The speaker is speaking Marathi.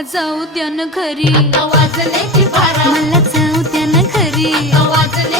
मला जाऊ द्या ना घरी, आता वाजले की बारा, मला जाऊ द्या ना घरी. आता वाजले